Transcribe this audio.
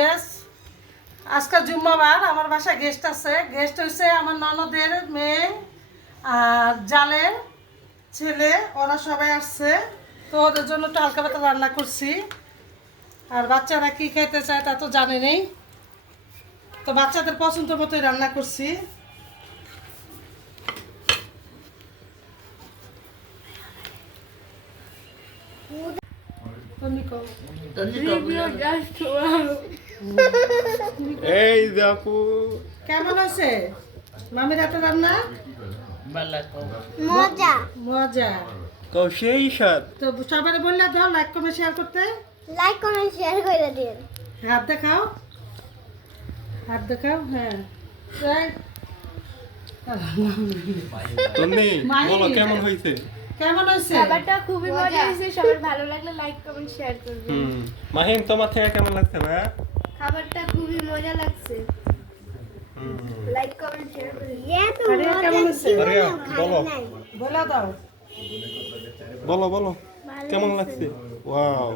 বেশ আজকে জুম্মাবার আমার বাসায় গেস্ট আছে। গেস্ট হয়েছে আমার ননদের মেয়ে আর জালের ছেলে, ওরা সবাই আসছে। তো ওদের জন্য একটু হালকা পাতলা রান্না করছি। আর বাচ্চারা কি খেতে চায় তা তো জানে নেই, তো বাচ্চাদের পছন্দ মতোই রান্না করছি। এই দেখো কেমন হয়েছে মামির হাতে রান্না? মজা। মজা। কও সেই স্বাদ। তো সবাই বললে দাও লাইক কমেন্ট শেয়ার করতে। লাইক কমেন্ট শেয়ার করে দিন। হাত দেখাও, হাত দেখাও। হ্যাঁ তুমি বলো কেমন হয়েছে? কেমন হয়েছে? খাবারটা খুবই মজা হয়েছে। সবার ভালো লাগলে লাইক কমেন্ট শেয়ার করবেন। মাহিম তোমার থেকে কেমন লাগছে না? খাবারটা খুবই মজা লাগছে। লাইক কমেন্ট শেয়ার করবেন। এত আরিয়া মজা কেমন হয়েছে? জীবনেও আরিয়া, খাই বলো। নাই। বলে দাও। বলো কেমন লাগছে? ওয়াও